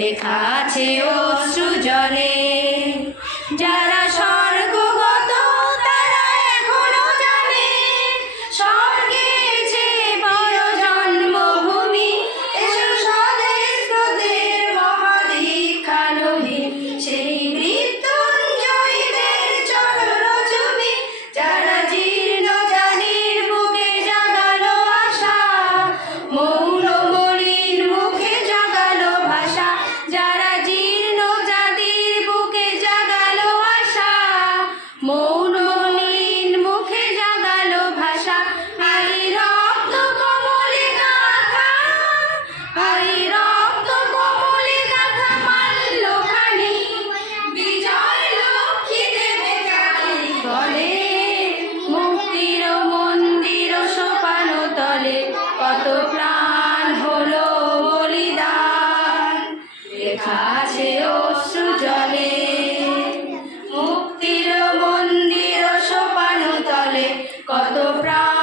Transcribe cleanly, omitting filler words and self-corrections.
লেখা আছে অশ্রু জলে। যারা স্বর্গগত তারা এখনো জানে স্বর্গের চেয়ে বড় জন্মভূমি এসো স্বদেশ ব্রতের মহাদীক্ষা নদী। সেই মৃত্যুঞ্জয়ীদের চরণ ছবি যারা জীর্ণ জাতির বুকে জাগালো আশা, মৌন মলিন মুখে জাগালো ভাষা। যারা জীর্ণ জাতির বুকে জাগালো আশা, মৌন মলিন মুখে জাগালো ভাষা। আই রক্ত কমলে গাথা, আই রক্ত কমলে গাথা মাল্যখানি বিজয় লক্ষ্মী দেবে জাতি বলে। মুক্তির মন্দির সোপান তলে কত প্রাণ হলো বলিদান, লেখা আছে অশ্রু জলে। মুক্তির মন্দির সোপান তলে কত প্রাণ